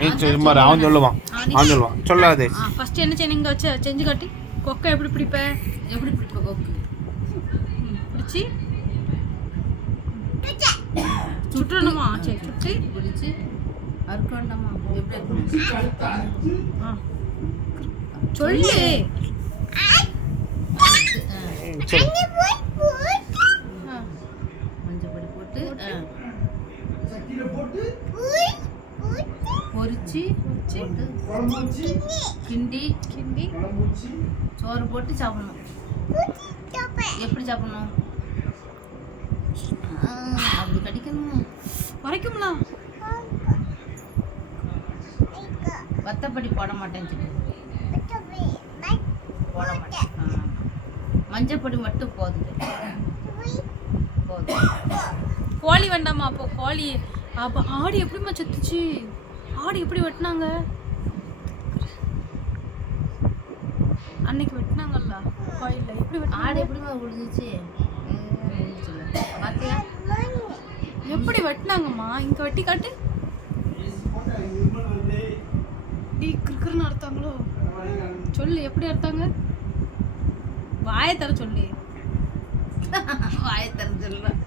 நீ சும்மா அவன் சொல்லுவான் சொல்லாதே. ஃபர்ஸ்ட் என்ன செய்ய இங்கே வச்சு செஞ்சு காட்டி. கொக்கை எப்படி பிடிப்ப? எப்படி பிடிப்ப கொக்கு? பிடிச்சி சுற்றணுமா? சரி சுற்றி பிடிச்சி அறுக்க வேண்டாமா? எப்படி இருக்கணும்? சொல்லு. மஞ்சப்பொடி போட்டு பொரிச்சு கிண்டி சோறு போட்டு சாப்பிடணும். எப்படி சாப்பிடணும்? அப்படி கடிக்கணும். வரைக்கும்லாம் வத்தப்படி போட மாட்டேன்னு சொல்லி போட மாட்டேன். மஞ்சப்பொடி மட்டும் போதும். கோழி வேண்டாமா? அப்போ கோழி அப்போ ஆடு எப்படிமா செத்துச்சு? ஆடு எப்படி வெட்டினாங்க? அன்னைக்கு வெட்டினாங்கல்ல கோயில்ல. எப்படி ஆடு எப்படிமா விழுந்துச்சு? பாத்தியா எப்படி வெட்டினாங்கம்மா? இங்க வெட்டி காட்டு. கிறுக்குன்னு அறுத்தாங்களோ? சொல்லு எப்படி அறுத்தாங்க? வாயை தர சொல்லு. வாயை தர சொல்லுவேன்.